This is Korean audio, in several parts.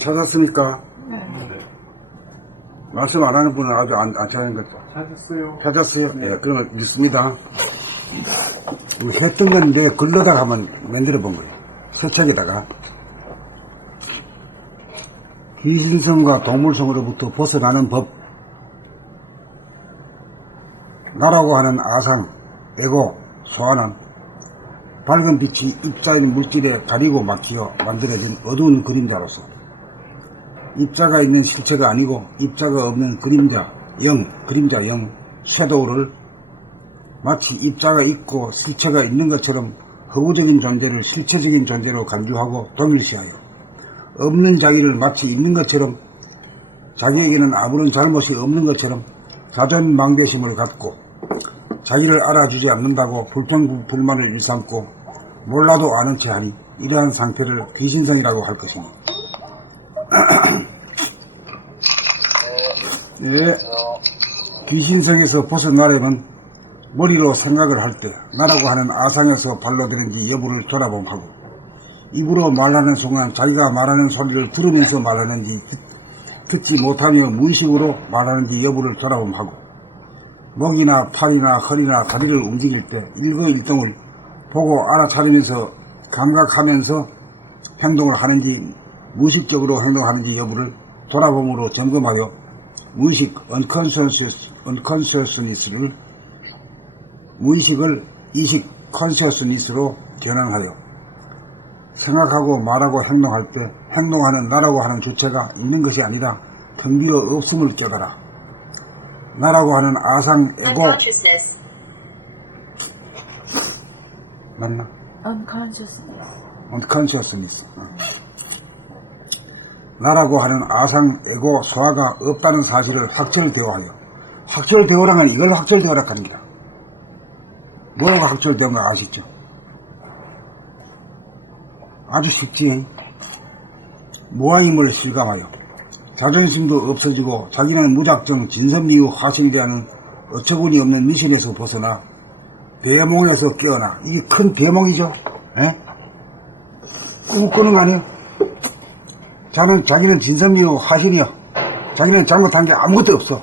찾았습니까? 네. 말씀 안 하는 분은 아주 안 찾는 것 같다. 찾았어요. 찾았어요? 네. 그러면 믿습니다. 했던 건 이제 글로다가 한번 만들어 본 거예요. 새 책에다가. 귀신성과 동물성으로부터 벗어나는 법. 나라고 하는 아상, 에고, 소환은 밝은 빛이 입자인 물질에 가리고 막히어 만들어진 어두운 그림자로서 입자가 있는 실체가 아니고 입자가 없는 그림자, 그림자 영, 섀도우를 마치 입자가 있고 실체가 있는 것처럼 허구적인 존재를 실체적인 존재로 간주하고 동일시하여 없는 자기를 마치 있는 것처럼 자기에게는 아무런 잘못이 없는 것처럼 자존망대심을 갖고 자기를 알아주지 않는다고 불평불만을 일삼고 몰라도 아는 체 하니 이러한 상태를 귀신성이라고 할 것이니 예, 귀신성에서 벗어나려면 머리로 생각을 할 때 나라고 하는 아상에서 발로 되는지 여부를 돌아봄하고 입으로 말하는 순간 자기가 말하는 소리를 들으면서 말하는지 듣지 못하며 무의식으로 말하는지 여부를 돌아봄하고 목이나 팔이나 허리나 다리를 움직일 때 일거일동을 보고 알아차리면서 감각하면서 행동을 하는지 무의식적으로 행동하는지 여부를 돌아봄으로 점검하여 무의식 unconsciousness를 무의식을 이식 consciousness로 변환하여 생각하고 말하고 행동할 때 행동하는 나라고 하는 주체가 있는 것이 아니라 텅 비어 없음을 깨달아 나라고 하는 아상 에고 맞나? unconsciousness 나라고 하는 아상 에고 소화가 없다는 사실을 확철대오하여 확철대오라는 이걸 확철대오라 하는 거야. 뭐가 확철대오인가 아시죠? 아주 쉽지. 무아임을 실감하여 자존심도 없어지고 자기는 무작정 진선미의 화신이 되는 어처구니 없는 미신에서 벗어나 대몽에서 깨어나. 이게 큰 대몽이죠. 에? 꿈을 꾸는 거 아니에요? 자기는 진선미의 화신이요. 자기는 잘못한 게 아무것도 없어.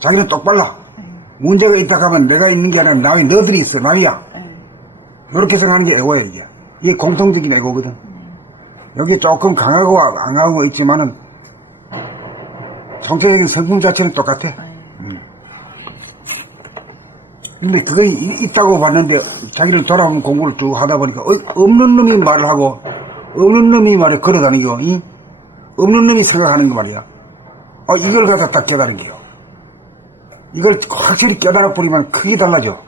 자기는 똑발라. 문제가 있다 하면 내가 있는 게 아니라 남이 너들이 있어. 남이야. 이렇게 생각하는 게 에고예요. 이게 공통적인 에고거든. 여기 조금 강하고 안 강한 거 있지만은 정체적인 성품 자체는 똑같아. 근데 그거 있다고 봤는데 자기를 돌아보면 공부를 쭉 하다 보니까 없는 놈이 말을 하고 없는 놈이 말에 걸어다니고 없는 놈이 생각하는 거 말이야. 이걸 갖다 딱 깨달은 게요. 이걸 확실히 깨달아 버리면 크게 달라져.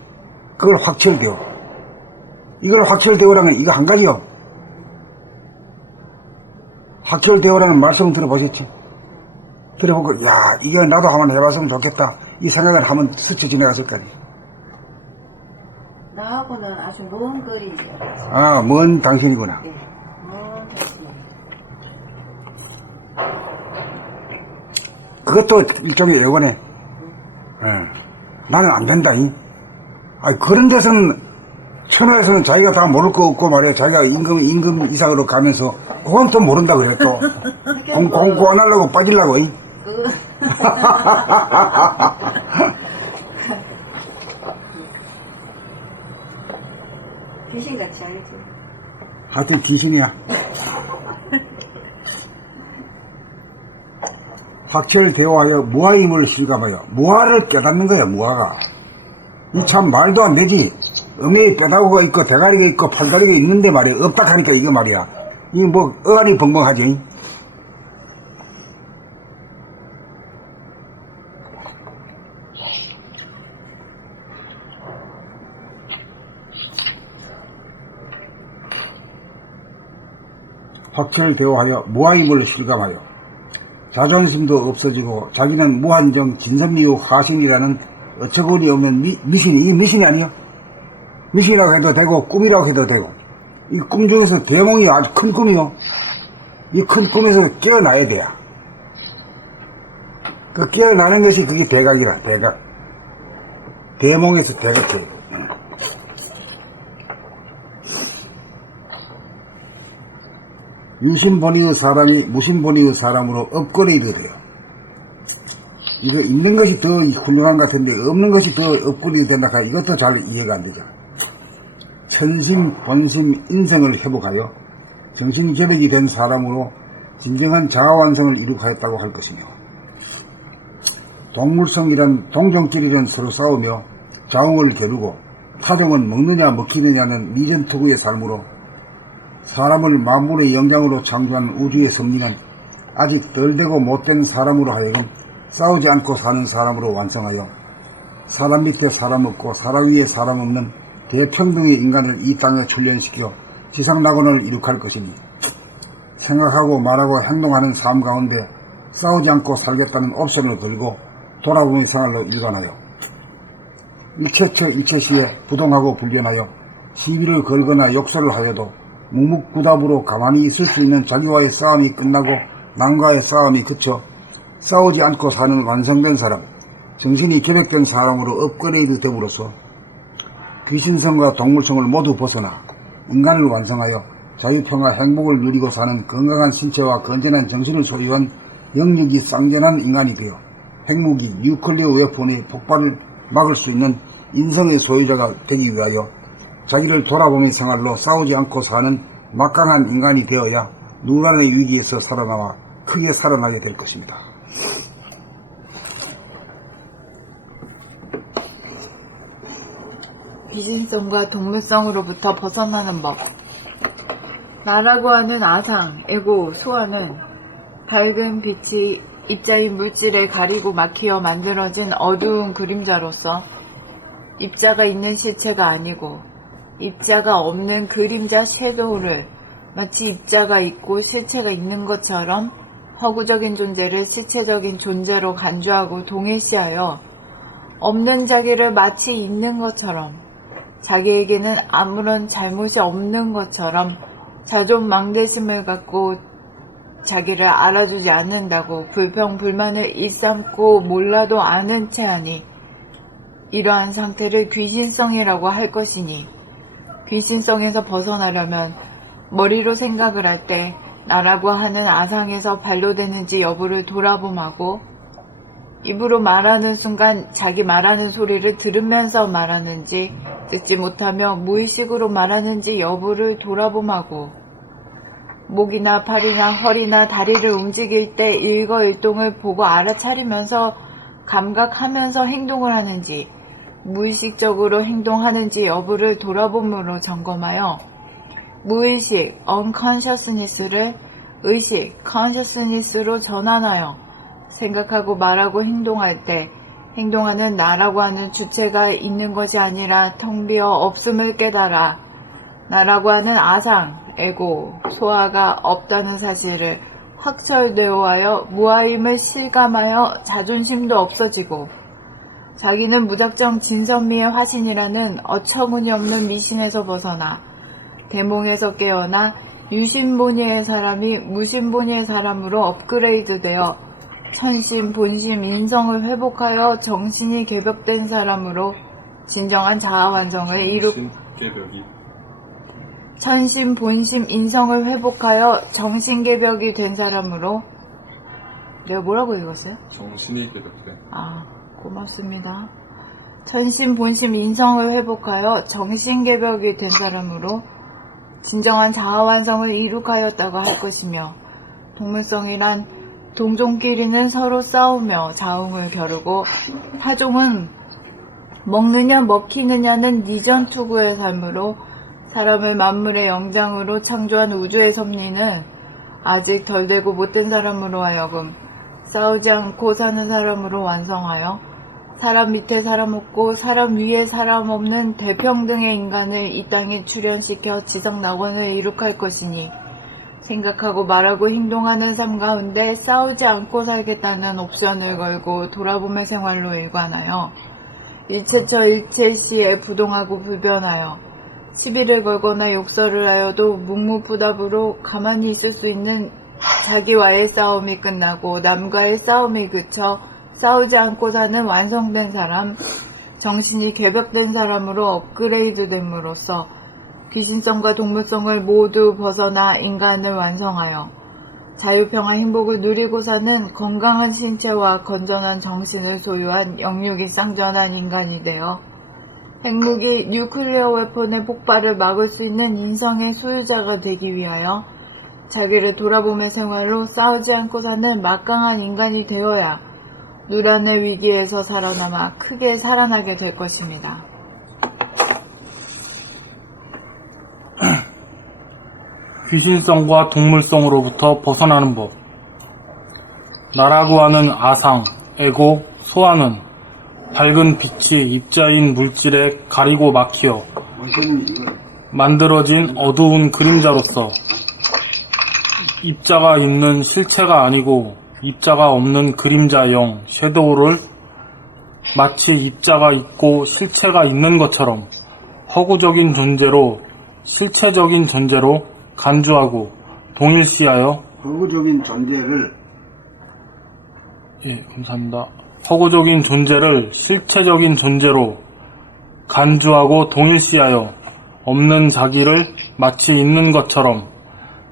그걸 확철되어. 이걸 확철되어라는 건 이거 한 가지요. 확철되어라는 말씀 들어보셨죠? 들어보고 이거 나도 한번 해봤으면 좋겠다 이 생각을 한번 스쳐 지나갔을 거 아니에요. 나하고는 아주 먼 거리죠. 먼 당신이구나. 네, 먼 당신. 그것도 일종의 예원해. 나는 안 된다. 그런 데서는 천하에서는 자기가 다 모를 거 없고 말이야. 자기가 임금 이상으로 가면서 그건 또 모른다 그래. 또 공부 안 하려고 빠지려고. 귀신같이 알지. 하여튼 귀신이야. 확철대오하여 무아임을 실감하여 무아를 깨닫는 거야. 무아가 이 참 말도 안 되지. 음에 뼈다구가 있고 대가리가 있고 팔다리가 있는데 말이야. 없다 하니까 이거 말이야. 이거 뭐 어안이 벙벙하지. 확철대오하여 무아임을 실감하여 자존심도 없어지고 자기는 무한정 진선미의 화신이라는 어처구니 없는 미신이, 이게 미신이 아니야. 미신이라고 해도 되고 꿈이라고 해도 되고 이 꿈 중에서 대몽이 아주 큰 꿈이요. 이 큰 꿈에서 깨어나야 돼요. 그 깨어나는 것이 그게 대각이라. 대각. 대몽에서 대각해. 유심본의의 사람이 무심본의의 사람으로 업그레이드 돼요. 이거 있는 것이 더 훌륭한 것 같은데 없는 것이 더 업그레이드 된다 하니까 이것도 잘 이해가 안 되죠. 천심, 본심, 인성을 회복하여 정신개벽이 된 사람으로 진정한 자아완성을 이룩하였다고 할 것이며, 동물성이란 동종끼리는 서로 싸우며 자웅을 겨루고 타종은 먹느냐 먹히느냐는 미전투구의 삶으로 사람을 만물의 영장으로 창조한 우주의 섭리는 아직 덜 되고 못된 사람으로 하여금 싸우지 않고 사는 사람으로 완성하여 사람 밑에 사람 없고 사람 위에 사람 없는 대평등의 인간을 이 땅에 출현시켜 지상낙원을 이룩할 것이니, 생각하고 말하고 행동하는 삶 가운데 싸우지 않고 살겠다는 옵션을 걸고 돌아보는 생활로 일관하여 일체처 일체시에 부동하고 불변하여 시비를 걸거나 욕설을 하여도 묵묵부답으로 가만히 있을 수 있는 자기와의 싸움이 끝나고 남과의 싸움이 그쳐 싸우지 않고 사는 완성된 사람, 정신이 개백된 사람으로 업그레이드 됨으로써 귀신성과 동물성을 모두 벗어나 인간을 완성하여 자유평화 행복을 누리고 사는 건강한 신체와 건전한 정신을 소유한 영역이 쌍전한 인간이 되어 핵무기 뉴클리어 웨폰의 폭발을 막을 수 있는 인성의 소유자가 되기 위하여 자기를 돌아보는 생활로 싸우지 않고 사는 막강한 인간이 되어야 누란의 위기에서 살아남아 크게 살아나게 될 것입니다. 귀신성과 동물성으로부터 벗어나는 법. 나라고 하는 아상, 에고, 소아는 밝은 빛이 입자인 물질에 가리고 막히어 만들어진 어두운 그림자로서 입자가 있는 실체가 아니고 입자가 없는 그림자 섀도우를 마치 입자가 있고 실체가 있는 것처럼 허구적인 존재를 실체적인 존재로 간주하고 동일시하여 없는 자기를 마치 있는 것처럼 자기에게는 아무런 잘못이 없는 것처럼 자존망대심을 갖고 자기를 알아주지 않는다고 불평불만을 일삼고 몰라도 아는 채 하니 이러한 상태를 귀신성이라고 할 것이니, 귀신성에서 벗어나려면 머리로 생각을 할 때 나라고 하는 아상에서 반로되는지 여부를 돌아봄하고, 입으로 말하는 순간 자기 말하는 소리를 들으면서 말하는지 듣지 못하며 무의식으로 말하는지 여부를 돌아봄하고, 목이나 팔이나 허리나 다리를 움직일 때 일거일동을 보고 알아차리면서 감각하면서 행동을 하는지 무의식적으로 행동하는지 여부를 돌아봄으로 점검하여 무의식 unconsciousness를 의식 consciousness로 전환하여 생각하고 말하고 행동할 때 행동하는 나라고 하는 주체가 있는 것이 아니라 텅 비어 없음을 깨달아 나라고 하는 아상, 에고, 소아가 없다는 사실을 확철되어 하여 무아임을 실감하여 자존심도 없어지고 자기는 무작정 진선미의 화신이라는 어처구니없는 미신에서 벗어나 대몽에서 깨어나 유심본의의 사람이 무심본의의 사람으로 업그레이드되어 천심, 본심, 인성을 회복하여 정신이 개벽된 사람으로 진정한 자아완성을 천심, 본심, 인성을 회복하여 정신개벽이 된 사람으로. 내가 뭐라고 읽었어요? 정신이 개벽된. 고맙습니다. 천심, 본심, 인성을 회복하여 정신개벽이 된 사람으로 진정한 자아완성을 이룩하였다고 할 것이며, 동물성이란 동종끼리는 서로 싸우며 자웅을 겨루고 타종은 먹느냐 먹히느냐는 니전투구의 삶으로 사람을 만물의 영장으로 창조한 우주의 섭리는 아직 덜 되고 못된 사람으로 하여금 싸우지 않고 사는 사람으로 완성하여 사람 밑에 사람 없고 사람 위에 사람 없는 대평등의 인간을 이 땅에 출현시켜 지상낙원을 이룩할 것이니, 생각하고 말하고 행동하는 삶 가운데 싸우지 않고 살겠다는 옵션을 걸고 돌아보며 생활로 일관하여 일체처 일체시에 부동하고 불변하여 시비를 걸거나 욕설을 하여도 묵묵부답으로 가만히 있을 수 있는 자기와의 싸움이 끝나고 남과의 싸움이 그쳐 싸우지 않고 사는 완성된 사람, 정신이 개벽된 사람으로 업그레이드 됨으로써 귀신성과 동물성을 모두 벗어나 인간을 완성하여 자유평화 행복을 누리고 사는 건강한 신체와 건전한 정신을 소유한 영육이 쌍전한 인간이 되어 핵무기 뉴클리어 웨폰의 폭발을 막을 수 있는 인성의 소유자가 되기 위하여 자기를 돌아보며 생활로 싸우지 않고 사는 막강한 인간이 되어야 누란의 위기에서 살아남아 크게 살아나게 될 것입니다. 귀신성과 동물성으로부터 벗어나는 법. 나라고 하는 아상, 에고, 소아는 밝은 빛이 입자인 물질에 가리고 막히어 만들어진 어두운 그림자로서 입자가 있는 실체가 아니고 입자가 없는 그림자형 섀도우를 마치 입자가 있고 실체가 있는 것처럼 허구적인 존재로 실체적인 존재로 간주하고 동일시하여 허구적인 존재를 감사합니다. 허구적인 존재를 실체적인 존재로 간주하고 동일시하여 없는 자기를 마치 있는 것처럼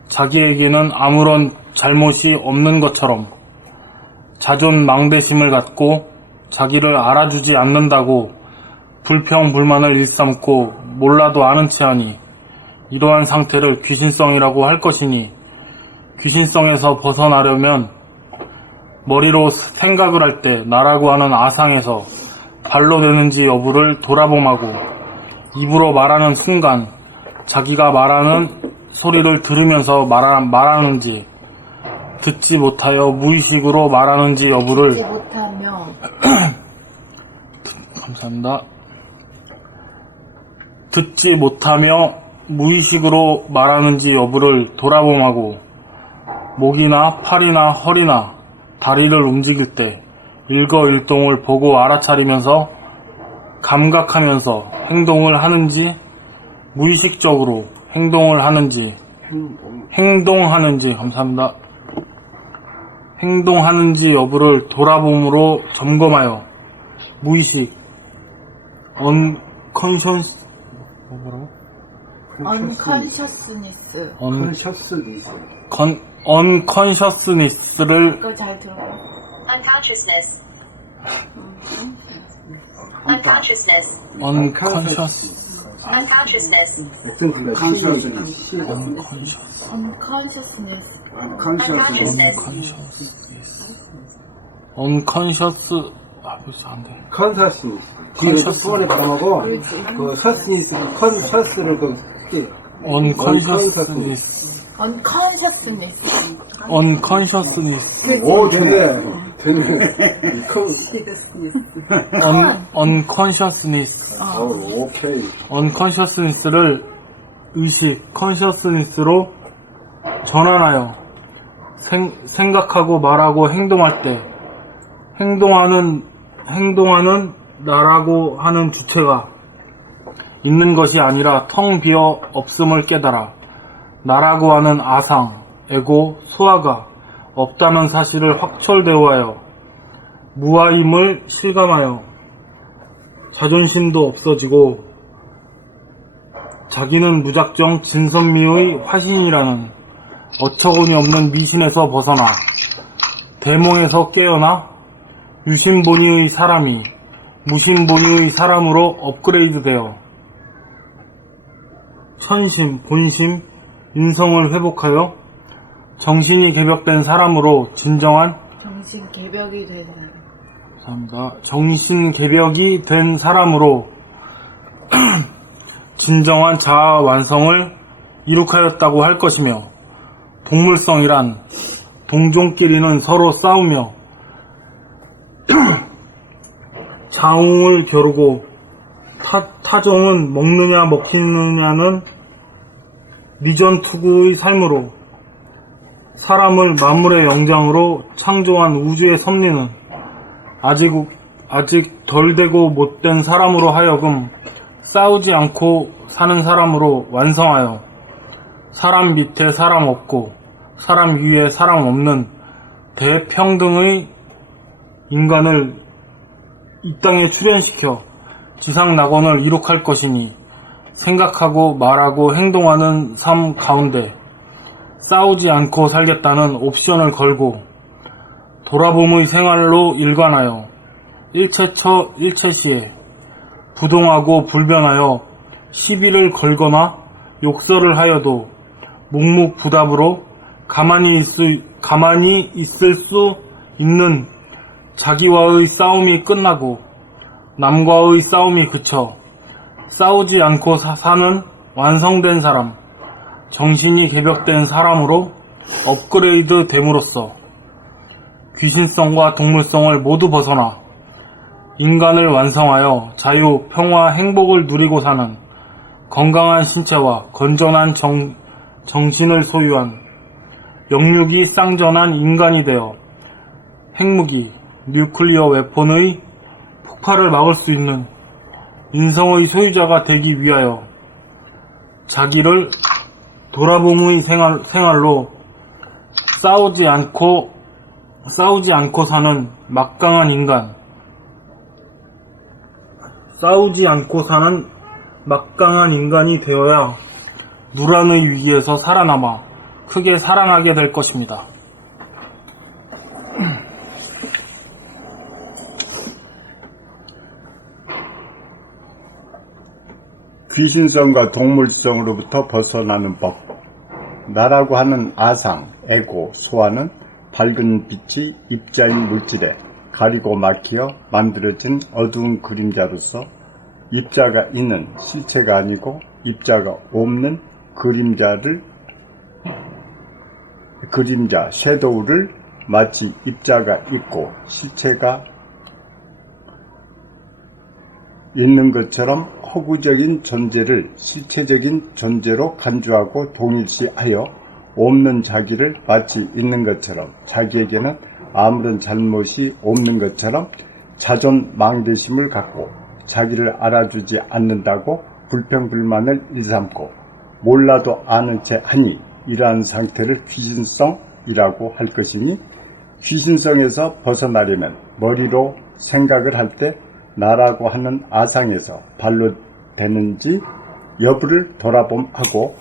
자기에게는 아무런 잘못이 없는 것처럼 자존망대심을 갖고 자기를 알아주지 않는다고 불평불만을 일삼고 몰라도 아는 체하니 이러한 상태를 귀신성이라고 할 것이니 귀신성에서 벗어나려면 머리로 생각을 할 때 나라고 하는 아상에서 발로 되는지 여부를 돌아봄하고 입으로 말하는 순간 자기가 말하는 소리를 들으면서 말하는지 듣지 못하여 무의식으로 말하는지 여부를 듣지 못하며 감사합니다. 듣지 못하며 무의식으로 말하는지 여부를 돌아봄하고 목이나 팔이나 허리나 다리를 움직일 때 일거일동을 보고 알아차리면서 감각하면서 행동을 하는지 무의식적으로 행동을 하는지 감사합니다. 행동하는지 여부를 돌아봄으로 점검하여 무의식 unconscious unconsciousness를 그거 잘 들어. Unconsciousness. 벌써 안 돼. 컨셔스. 뒤에 소원에 발음하고 그 셔스니스 컨셔스를 unconsciousness. 오 되네. unconsciousness. 오케이. unconsciousness를 의식 consciousness로 전환하여 생각하고 말하고 행동할 때 행동하는 나라고 하는 주체가 있는 것이 아니라 텅 비어 없음을 깨달아 나라고 하는 아상, 에고, 소아가 없다는 사실을 확철대오하여 무아임을 실감하여 자존심도 없어지고 자기는 무작정 진선미의 화신이라는 어처구니 없는 미신에서 벗어나 대몽에서 깨어나 유신본의의 사람이 무신본의의 사람으로 업그레이드되어 천심, 본심, 인성을 회복하여 정신이 개벽된 사람으로 진정한 정신 개벽이 되는 감사합니다. 정신 개벽이 된 사람으로 진정한 자아 완성을 이룩하였다고 할 것이며 동물성이란 동종끼리는 서로 싸우며 자웅을 겨루고 타종은 먹느냐 먹히느냐는 미전투구의 삶으로 사람을 만물의 영장으로 창조한 우주의 섭리는 아직 덜 되고 못된 사람으로 하여금 싸우지 않고 사는 사람으로 완성하여 사람 밑에 사람 없고 사람 위에 사람 없는 대평등의 인간을 이 땅에 출현시켜 지상낙원을 이룩할 것이니 생각하고 말하고 행동하는 삶 가운데 싸우지 않고 살겠다는 옵션을 걸고 돌아봄의 생활로 일관하여 일체처 일체시에 부동하고 불변하여 시비를 걸거나 욕설을 하여도 묵묵부답으로 가만히 있을 수 있는 자기와의 싸움이 끝나고 남과의 싸움이 그쳐 싸우지 않고 사는 완성된 사람, 정신이 개벽된 사람으로 업그레이드 됨으로써 귀신성과 동물성을 모두 벗어나 인간을 완성하여 자유, 평화, 행복을 누리고 사는 건강한 신체와 건전한 정신을 소유한 영육이 쌍전한 인간이 되어 핵무기, 뉴클리어 웨폰의 폭발을 막을 수 있는 인성의 소유자가 되기 위하여 자기를 돌아봄의 생활로 싸우지 않고 사는 막강한 인간, 싸우지 않고 사는 막강한 인간이 되어야 누란의 위기에서 살아남아 크게 사랑하게 될 것입니다. 귀신성과 동물성으로부터 벗어나는 법. 나라고 하는 아상, 에고, 소화는 밝은 빛이 입자인 물질에 가리고 막히어 만들어진 어두운 그림자로서 입자가 있는 실체가 아니고 입자가 없는 그림자, 섀도우를 마치 입자가 있고 실체가 있는 것처럼 허구적인 존재를 실체적인 존재로 간주하고 동일시하여 없는 자기를 마치 있는 것처럼 자기에게는 아무런 잘못이 없는 것처럼 자존망대심을 갖고 자기를 알아주지 않는다고 불평불만을 일삼고 몰라도 아는 채 하니 이러한 상태를 귀신성이라고 할 것이니 귀신성에서 벗어나려면 머리로 생각을 할 때 나라고 하는 아상에서 발로 되는지 여부를 돌아봄하고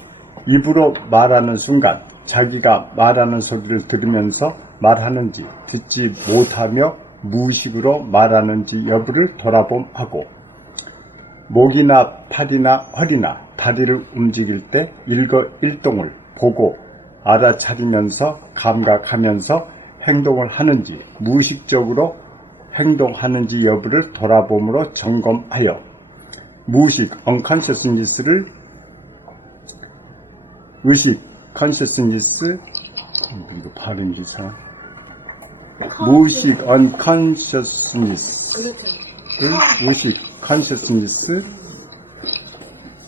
입으로 말하는 순간 자기가 말하는 소리를 들으면서 말하는지 듣지 못하며 무의식으로 말하는지 여부를 돌아봄하고 목이나 팔이나 허리나 다리를 움직일 때 일거일동을 보고 알아차리면서 감각하면서 행동을 하는지 무의식적으로 행동하는지 여부를 돌아봄으로 점검하여 무의식 unconsciousness를 의식 consciousness 이거 발음이 이상해. 무의식 unconsciousness를 의식 consciousness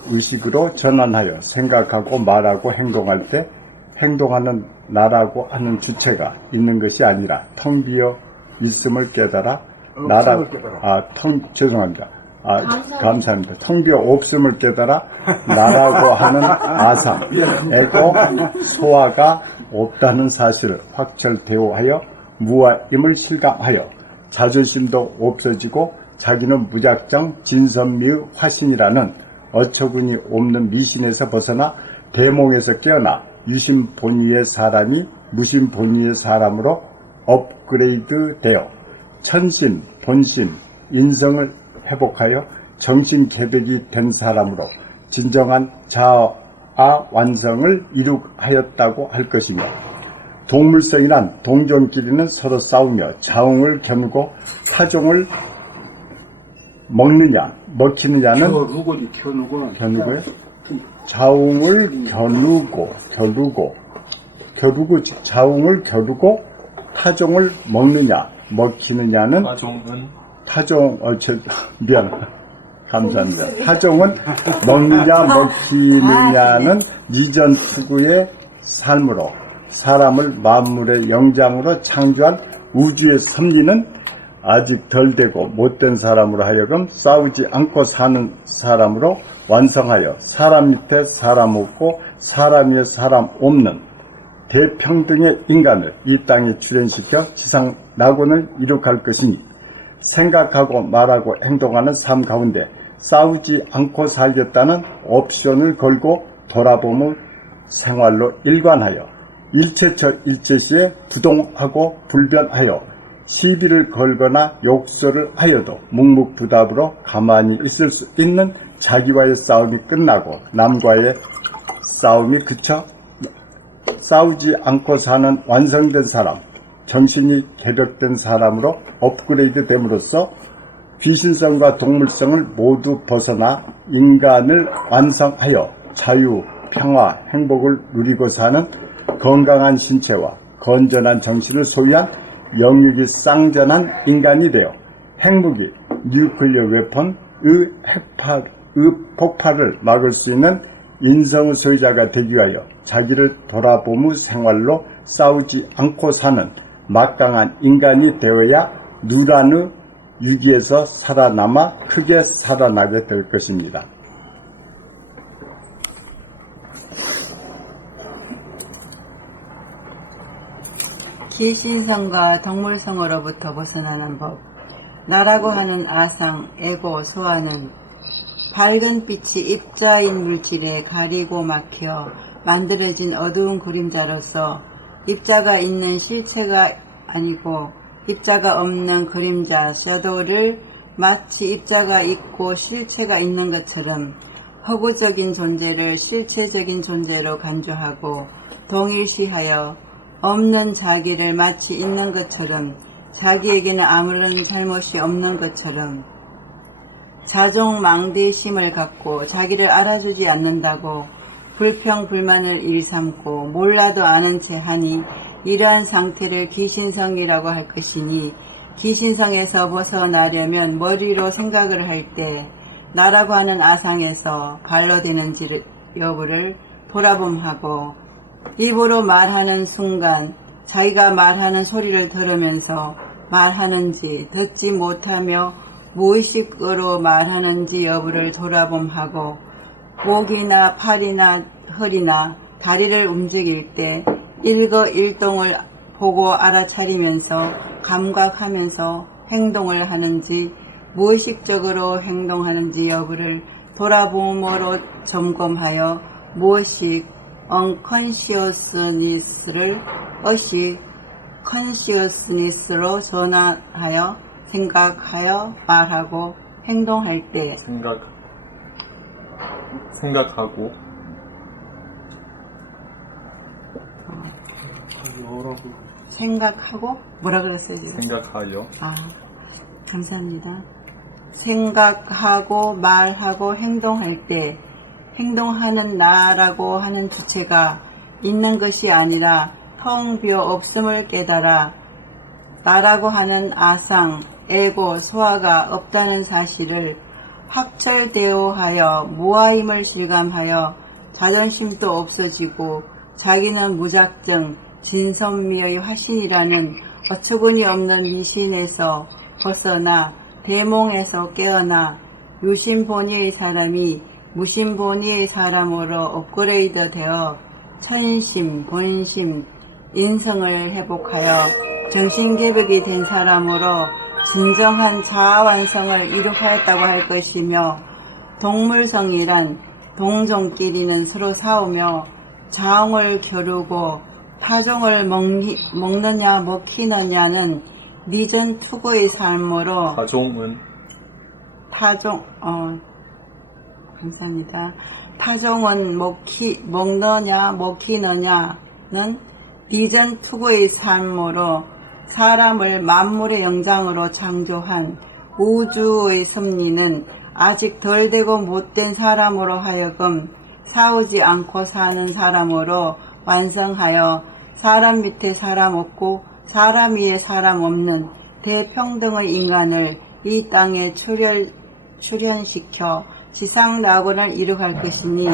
의식으로 전환하여 생각하고 말하고 행동할 때 행동하는 나라고 하는 주체가 있는 것이 아니라 텅 비어 있음을 깨달아 감사합니다. 텅 비어 없음을 깨달아 나라고 하는 아상, 에고, 소화가 없다는 사실을 확철대오하여 무아임을 실감하여 자존심도 없어지고 자기는 무작정 진선미의 화신이라는 어처구니 없는 미신에서 벗어나 대몽에서 깨어나 유심 본위의 사람이 무심 본위의 사람으로 업그레이드 되어 천신, 본신, 인성을 회복하여 정신 개벽이 된 사람으로 진정한 자아 완성을 이룩하였다고 할 것이며 동물성이란 동종끼리는 서로 싸우며 자웅을 겨누고 타종을 먹느냐 먹히느냐는 겨누고요? 자웅을 겨누고 자웅을 겨누고 타종을 먹느냐 먹히느냐는 감사합니다. 타종은 먹느냐 먹히느냐는 이전 투구의 삶으로 사람을 만물의 영장으로 창조한 우주의 섭리는 아직 덜 되고 못된 사람으로 하여금 싸우지 않고 사는 사람으로 완성하여 사람 밑에 사람 없고 사람 위에 사람 없는 대평등의 인간을 이 땅에 출현시켜 지상 낙원을 이룩할 것이니 생각하고 말하고 행동하는 삶 가운데 싸우지 않고 살겠다는 옵션을 걸고 돌아보는 생활로 일관하여 일체처 일체시에 부동하고 불변하여 시비를 걸거나 욕설을 하여도 묵묵부답으로 가만히 있을 수 있는 자기와의 싸움이 끝나고 남과의 싸움이 그쳐 싸우지 않고 사는 완성된 사람, 정신이 개벽된 사람으로 업그레이드 됨으로써 귀신성과 동물성을 모두 벗어나 인간을 완성하여 자유, 평화, 행복을 누리고 사는 건강한 신체와 건전한 정신을 소유한 영육이 쌍전한 인간이 되어 핵무기, 뉴클리어 웨폰의 폭발을 막을 수 있는 인성의 소유자가 되기 위하여 자기를 돌아보무 생활로 싸우지 않고 사는 막강한 인간이 되어야 누란의 유기에서 살아남아 크게 살아나게 될 것입니다. 기신성과 동물성으로부터 벗어나는 법. 나라고 하는 아상, 에고, 소아는 밝은 빛이 입자인 물질에 가리고 막혀 만들어진 어두운 그림자로서 입자가 있는 실체가 아니고 입자가 없는 그림자, 섀도우를 마치 입자가 있고 실체가 있는 것처럼 허구적인 존재를 실체적인 존재로 간주하고 동일시하여 없는 자기를 마치 있는 것처럼 자기에게는 아무런 잘못이 없는 것처럼 자종망대심을 갖고 자기를 알아주지 않는다고 불평불만을 일삼고 몰라도 아는 채 하니 이러한 상태를 기신성이라고 할 것이니 기신성에서 벗어나려면 머리로 생각을 할 때 나라고 하는 아상에서 발로 되는지 여부를 돌아봄하고 입으로 말하는 순간 자기가 말하는 소리를 들으면서 말하는지 듣지 못하며 무의식으로 말하는지 여부를 돌아봄하고 목이나 팔이나 허리나 다리를 움직일 때 일거일동을 보고 알아차리면서 감각하면서 행동을 하는지 무의식적으로 행동하는지 여부를 돌아봄으로 점검하여 무의식 unconsciousness를 의식 consciousness로 전환하여 생각하여 말하고 행동할 때 생각하고 생각하고 뭐라 그랬어요 지금? 생각하여 감사합니다. 생각하고 말하고 행동할 때 행동하는 나라고 하는 주체가 있는 것이 아니라 텅 비어 없음을 깨달아 나라고 하는 아상, 에고, 소아가 없다는 사실을 확철대오하여 무아임을 실감하여 자존심도 없어지고 자기는 무작정 진선미의 화신이라는 어처구니 없는 미신에서 벗어나 대몽에서 깨어나 유신본의의 사람이 무신본의의 사람으로 업그레이드 되어 천심, 본심, 인성을 회복하여 정신개벽이 된 사람으로 진정한 자아완성을 이룩하였다고 할 것이며 동물성이란 동종끼리는 서로 싸우며 자웅을 겨루고 타종을 먹느냐 먹히느냐는 니전 투고의 삶으로 감사합니다. 타종은 먹느냐 먹히느냐는 니전 투고의 삶으로 사람을 만물의 영장으로 창조한 우주의 섭리는 아직 덜 되고 못된 사람으로 하여금 싸우지 않고 사는 사람으로 완성하여 사람 밑에 사람 없고 사람 위에 사람 없는 대평등의 인간을 이 땅에 출현시켜 지상낙원을 이룩할 것이니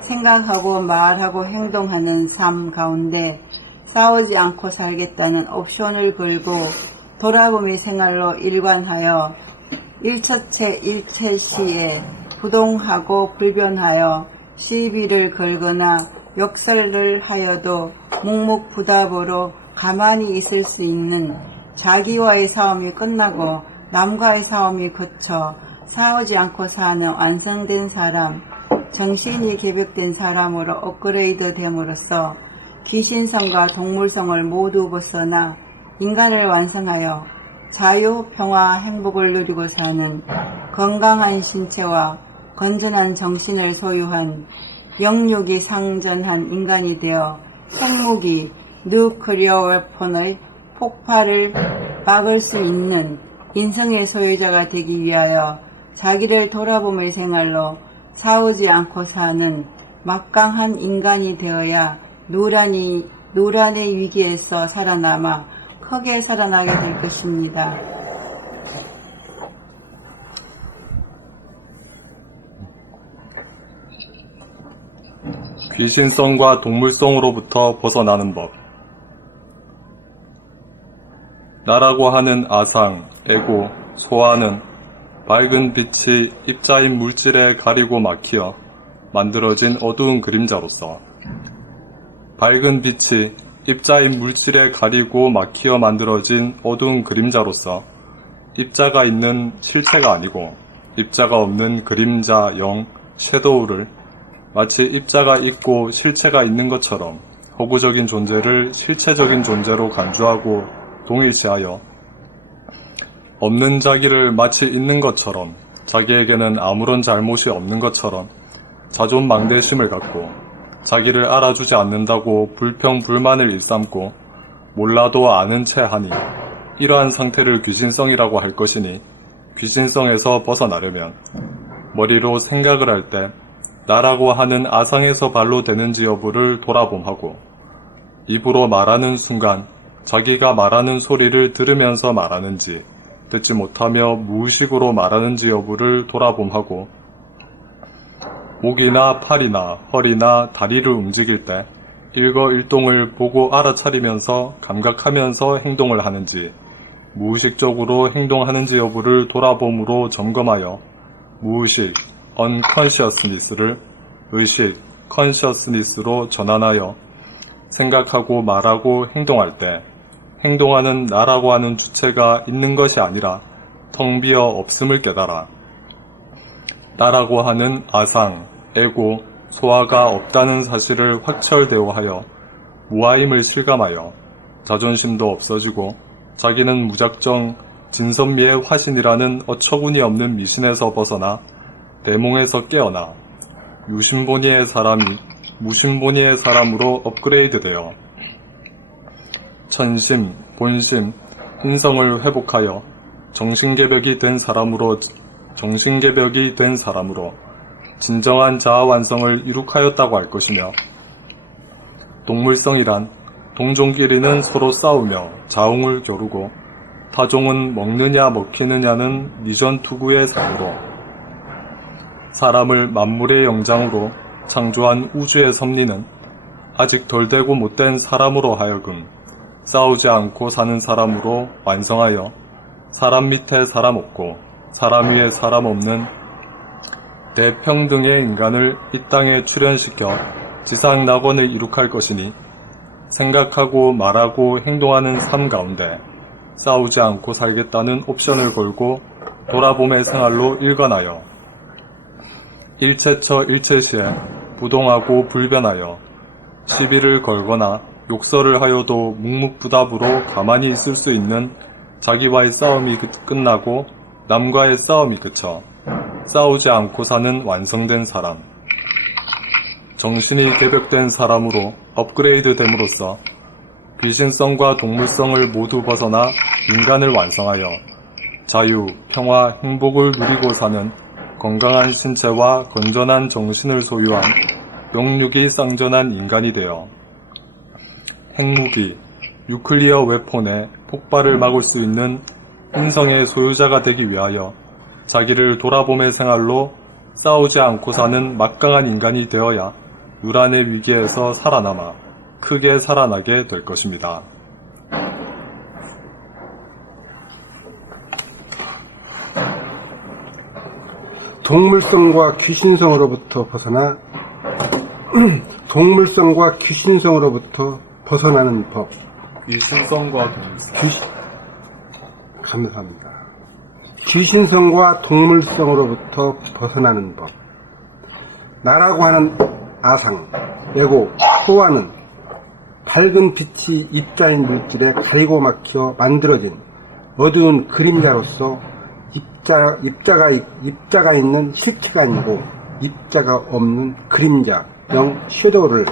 생각하고 말하고 행동하는 삶 가운데 싸우지 않고 살겠다는 옵션을 걸고 돌아보미 생활로 일관하여 일처체 일체시에 부동하고 불변하여 시비를 걸거나 욕설을 하여도 묵묵부답으로 가만히 있을 수 있는 자기와의 싸움이 끝나고 남과의 싸움이 거쳐 싸우지 않고 사는 완성된 사람, 정신이 개벽된 사람으로 업그레이드 됨으로써 귀신성과 동물성을 모두 벗어나 인간을 완성하여 자유, 평화, 행복을 누리고 사는 건강한 신체와 건전한 정신을 소유한 영육이 상전한 인간이 되어 핵무기, 누클리어 웨폰의 폭발을 막을 수 있는 인성의 소유자가 되기 위하여 자기를 돌아보며 생활로 싸우지 않고 사는 막강한 인간이 되어야 노란의 위기에서 살아남아 크게 살아나게 될 것입니다. 귀신성과 동물성으로부터 벗어나는 법. 나라고 하는 아상, 에고, 소아는 밝은 빛이 입자인 물질에 가리고 막히어 만들어진 어두운 그림자로서 밝은 빛이 입자인 물질에 가리고 막히어 만들어진 어두운 그림자로서 입자가 있는 실체가 아니고 입자가 없는 그림자, 영, 섀도우를 마치 입자가 있고 실체가 있는 것처럼 허구적인 존재를 실체적인 존재로 간주하고 동일시하여 없는 자기를 마치 있는 것처럼 자기에게는 아무런 잘못이 없는 것처럼 자존망대심을 갖고 자기를 알아주지 않는다고 불평불만을 일삼고 몰라도 아는 채 하니 이러한 상태를 귀신성이라고 할 것이니 귀신성에서 벗어나려면 머리로 생각을 할 때 나라고 하는 아상에서 발로 되는지 여부를 돌아봄하고 입으로 말하는 순간 자기가 말하는 소리를 들으면서 말하는지 듣지 못하며 무의식으로 말하는지 여부를 돌아봄하고 목이나 팔이나 허리나 다리를 움직일 때 일거일동을 보고 알아차리면서 감각하면서 행동을 하는지 무의식적으로 행동하는지 여부를 돌아봄으로 점검하여 무의식 unconsciousness를 의식 consciousness로 전환하여 생각하고 말하고 행동할 때 행동하는 나라고 하는 주체가 있는 것이 아니라 텅 비어 없음을 깨달아 나라고 하는 아상, 에고, 소아가 없다는 사실을 확철대오하여 무아임을 실감하여 자존심도 없어지고 자기는 무작정 진선미의 화신이라는 어처구니 없는 미신에서 벗어나 대몽에서 깨어나 유신본의의 사람이 무신본의의 사람으로 업그레이드되어 천심, 본심, 인성을 회복하여 정신개벽이 된 사람으로 진정한 자아 완성을 이룩하였다고 할 것이며 동물성이란 동종끼리는 서로 싸우며 자웅을 겨루고 타종은 먹느냐 먹히느냐는 미전투구의 삶으로 사람을 만물의 영장으로 창조한 우주의 섭리는 아직 덜 되고 못된 사람으로 하여금 싸우지 않고 사는 사람으로 완성하여 사람 밑에 사람 없고 사람 위에 사람 없는 대평등의 인간을 이 땅에 출현시켜 지상낙원을 이룩할 것이니 생각하고 말하고 행동하는 삶 가운데 싸우지 않고 살겠다는 옵션을 걸고 돌아봄의 생활로 일관하여 일체처 일체시에 부동하고 불변하여 시비를 걸거나 욕설을 하여도 묵묵부답으로 가만히 있을 수 있는 자기와의 싸움이 끝나고 남과의 싸움이 그쳐 싸우지 않고 사는 완성된 사람, 정신이 개벽된 사람으로 업그레이드 됨으로써 귀신성과 동물성을 모두 벗어나 인간을 완성하여 자유, 평화, 행복을 누리고 사는 건강한 신체와 건전한 정신을 소유한 영육이 쌍전한 인간이 되어 핵무기, 뉴클리어 웨폰의 폭발을 막을 수 있는 인성의 소유자가 되기 위하여 자기를 돌아봄의 생활로 싸우지 않고 사는 막강한 인간이 되어야 유란의 위기에서 살아남아 크게 살아나게 될 것입니다. 동물성과 귀신성으로부터 벗어나는 법. 귀신성과 동물성. 감사합니다. 귀신성과 동물성으로부터 벗어나는 법. 나라고 하는 아상, 에고, 소와는 밝은 빛이 입자인 물질에 가리고 막혀 만들어진 어두운 그림자로서 입자가 있는 실체가 아니고 입자가 없는 그림자, 영 섀도우를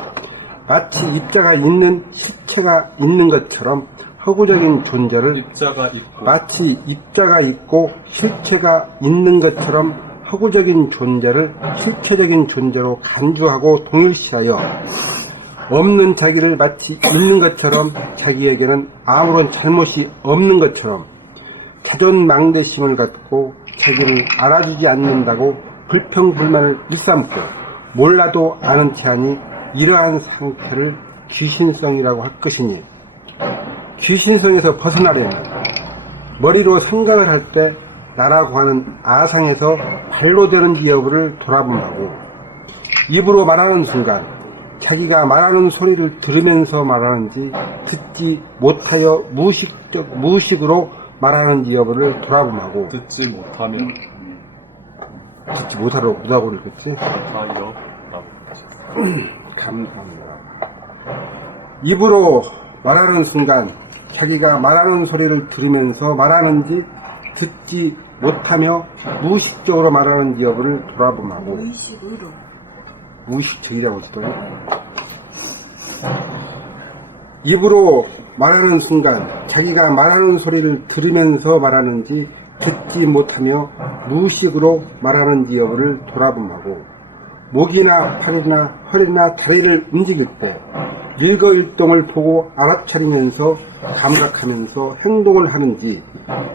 마치 입자가 있는 실체가 있는 것처럼 허구적인 존재를 입자가 있고 마치 입자가 있고 실체가 있는 것처럼 허구적인 존재를 실체적인 존재로 간주하고 동일시하여 없는 자기를 마치 있는 것처럼 자기에게는 아무런 잘못이 없는 것처럼 자존망대심을 갖고 자기를 알아주지 않는다고 불평불만을 일삼고 몰라도 아는 체 하니 이러한 상태를 귀신성이라고 할 것이니, 귀신성에서 벗어나려면 머리로 생각을 할 때 나라고 하는 아상에서 발로 되는지 여부를 돌아보고, 입으로 말하는 순간 자기가 말하는 소리를 들으면서 말하는지 듣지 못하여 무의식으로 말하는지 여부를 돌아보고, 듣지 못하면 듣지 못하고 그랬겠지? 하여 감사합니다. 입으로 말하는 순간 자기가 말하는 소리를 들으면서 말하는지 듣지 못하며 무의식적으로 말하는지 여부를 돌아보고, 무의식적이라고 했더니, 입으로 말하는 순간 자기가 말하는 소리를 들으면서 말하는지 듣지 못하며 무의식으로 말하는지 여부를 돌아보고, 목이나 팔이나 허리나 다리를 움직일 때 일거일동을 보고 알아차리면서 감각하면서 행동을 하는지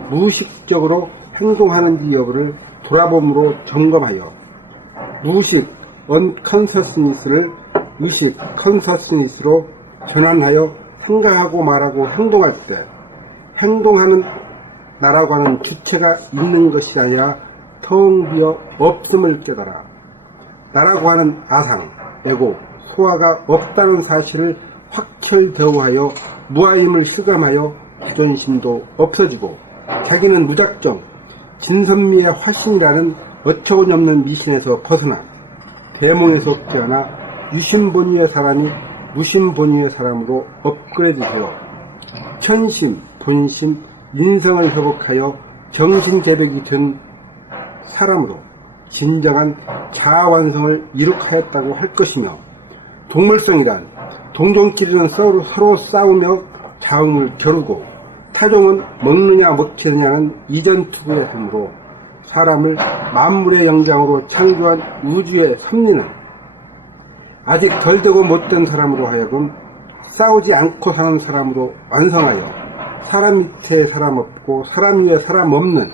무의식적으로 행동하는지 여부를 돌아봄으로 점검하여 무의식 언컨서스니스를 의식 컨서스니스로 전환하여 생각하고 말하고 행동할 때 행동하는 나라고 하는 주체가 있는 것이 아니라 텅 비어 없음을 깨달아 나라고 하는 아상, 에고, 소화가 없다는 사실을 확철대오하여 무아임을 실감하여 자존심도 없어지고 자기는 무작정 진선미의 화신이라는 어처구니없는 미신에서 벗어나 대몽에서 깨어나 유신본유의 사람이 무신본유의 사람으로 업그레이드되어 천심, 본심, 인성을 회복하여 정신개벽이 된 사람으로 진정한 자아완성을 이룩하였다고 할 것이며, 동물성이란 동종끼리는 서로 싸우며 자웅을 겨루고 타종은 먹느냐 먹히느냐는 이전투구의 힘으로 사람을 만물의 영장으로 창조한 우주의 섭리는 아직 덜 되고 못된 사람으로 하여금 싸우지 않고 사는 사람으로 완성하여 사람 밑에 사람 없고 사람 위에 사람 없는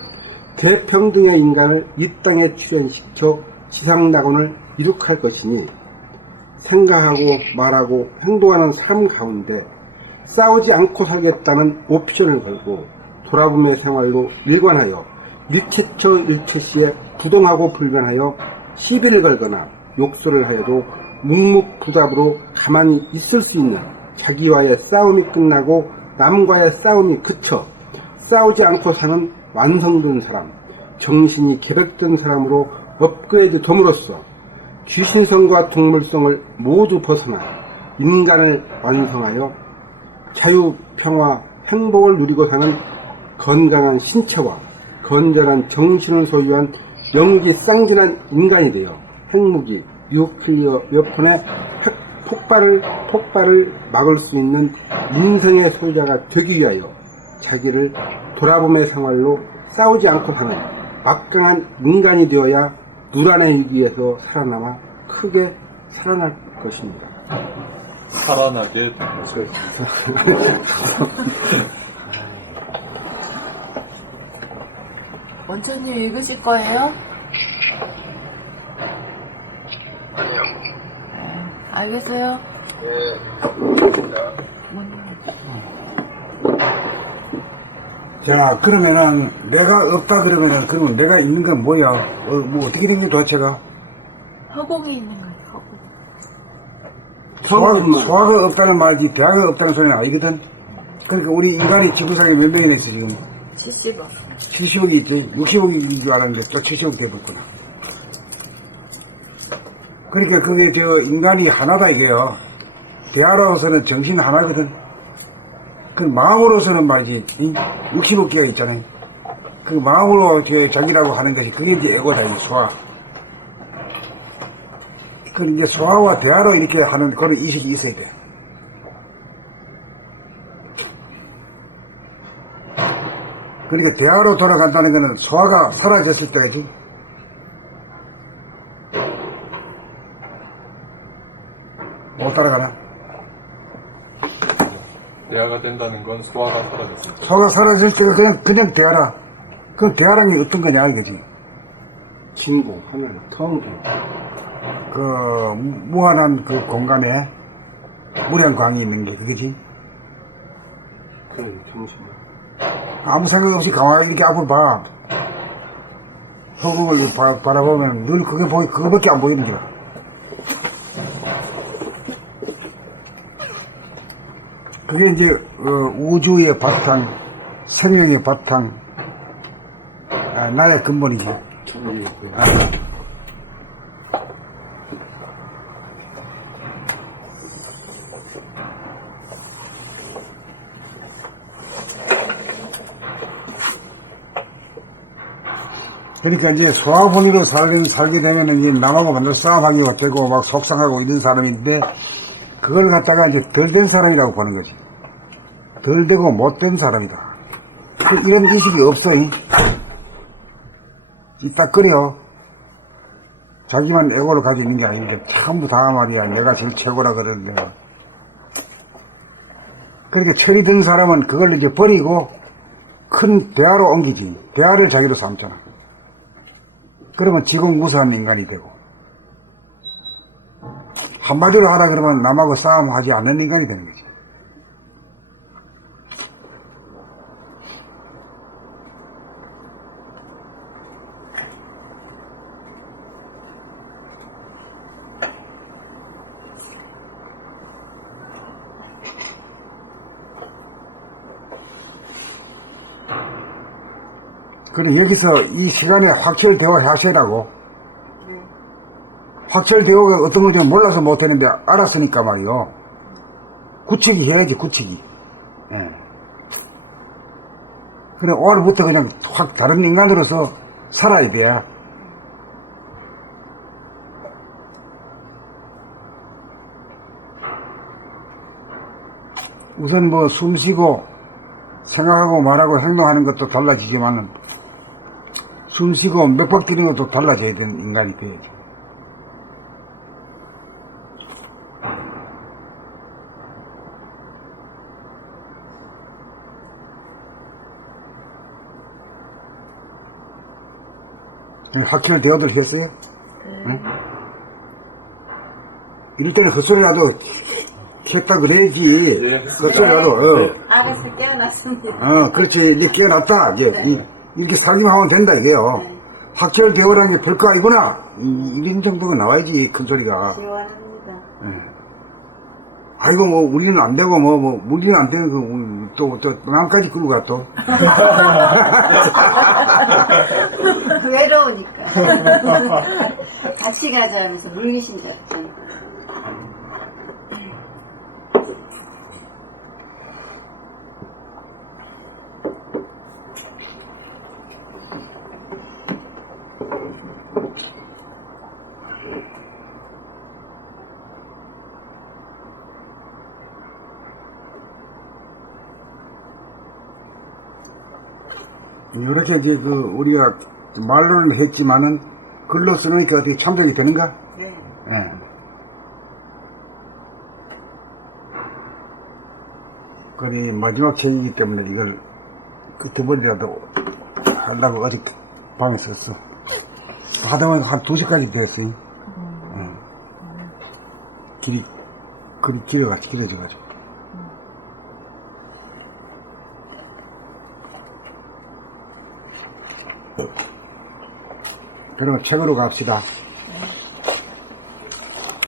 대평등의 인간을 이 땅에 출현시켜 지상낙원을 이룩할 것이니, 생각하고 말하고 행동하는 삶 가운데 싸우지 않고 살겠다는 옵션을 걸고 돌아봄의 생활로 일관하여 일체처 일체시에 부동하고 불변하여 시비를 걸거나 욕설을 하여도 묵묵부답으로 가만히 있을 수 있는 자기와의 싸움이 끝나고 남과의 싸움이 그쳐 싸우지 않고 사는 완성된 사람, 정신이 개백된 사람으로 업그레이드 됨으로써 귀신성과 동물성을 모두 벗어나 인간을 완성하여 자유, 평화, 행복을 누리고 사는 건강한 신체와 건전한 정신을 소유한 영육이 쌍진한 인간이 되어 핵무기, 뉴클리어 웨폰의 폭발을 막을 수 있는 인성의 소유자가 되기 위하여 자기를 돌아봄의 생활로 싸우지 않고 사는 막강한 인간이 되어야 누란의 위기에서 살아남아 크게 살아날 것입니다. 살아나게 원천님 읽으실 거예요? 아니요. 네, 알겠어요? 자, 그러면은 내가 없다 그러면은 그러면 내가 있는 건 뭐야? 뭐 어떻게 된 거야 도대체가? 허공에 있는 거예요. 허공. 소화가 없다는 말이지 대화가 없다는 소리는 아니거든. 그러니까 우리 인간이 지구상에 몇 명이나 있어 지금? 70억. 70억이 있지. 60억인 줄 알았는데 또 70억 되었구나. 그러니까 그게 인간이 하나다 이게요. 대화로서는 정신 하나거든. 그 마음으로서는 말이지 60억 개가 있잖아요. 그 마음으로 자기라고 하는 것이 그게 이제 에고다, 이 소화. 그 이제 소화와 대화로 이렇게 하는 그런 의식이 있어야 돼. 그러니까 대화로 돌아간다는 것은 소화가 사라졌을 때지. 못 따라가나? 대화가 된다는 건 소화가 사라졌습니다. 소화가 사라질 때가 그냥 대화라. 그 대화란 게 어떤 거냐, 이거지. 진공, 하늘, 텅 비어. 그, 무한한 그 공간에 무량광이 있는 게 그거지. 그래, 정신. 아무 생각 없이 가만히 이렇게 앞을 봐. 허공을 바라보면 늘 그거밖에 안 보이는 거야. 그게 이제, 우주의 바탕, 생명의 바탕, 나의 근본이지. 그러니까 이제 소화분이로 살게 되면은 이제 남하고 만날 싸움하기 되고 막 속상하고 이런 사람인데 그걸 갖다가 이제 덜 된 사람이라고 보는 거지. 덜 되고 못된 사람이다. 이런 의식이 없어. 딱 그래요. 자기만 에고를 가지고 있는 게 아니니까 전부 다 말이야. 내가 제일 최고라 그러는데. 그러니까 철이 든 사람은 그걸 이제 버리고 큰 대화로 옮기지. 대화를 자기로 삼잖아. 그러면 지공무사한 인간이 되고. 한마디로 하라 그러면 남하고 싸움하지 않는 인간이 되는 거지. 그래, 여기서 이 시간에 확철대오 하시라고. 확철대오가 어떤 건지 몰라서 못했는데 알았으니까 말이요. 굳히기 해야지, 굳히기. 예. 그래, 오늘부터 그냥 확 다른 인간으로서 살아야 돼. 우선 뭐 숨 쉬고 생각하고 말하고 행동하는 것도 달라지지만은 숨 쉬고 맥박 뛰는 것도 달라져야 되는 인간이 돼야지. 학회를 대어들 했어요? 응? 이럴 때는 헛소리라도 했다 그래야지. 헛소리라도. 알아서 깨어났습니다. 그렇지. 이제 깨어났다. 이제 이렇게 살기만 하면 된다 이게요. 학철 대어라는 게 별거 아니구나. 이런 정도가 나와야지 큰 소리가. 시원합니다. 아이고 뭐 우리는 안 되고 뭐 우리는 안 되는 또 남까지 끌고 가 또. 외로우니까. 같이 가자 하면서 물귀신 잡잖아. 이렇게 이제 우리가 말로는 했지만은 글로 쓰니까 어떻게 참작이 되는가? 네. 예. 그니 마지막 책이기 때문에 이걸 끝에 번이라도 하려고 어제 밤에 썼어. 하다 보니까 한 2시까지 됐어요. 예. 글이 길어져가지고. 그럼 책으로 갑시다.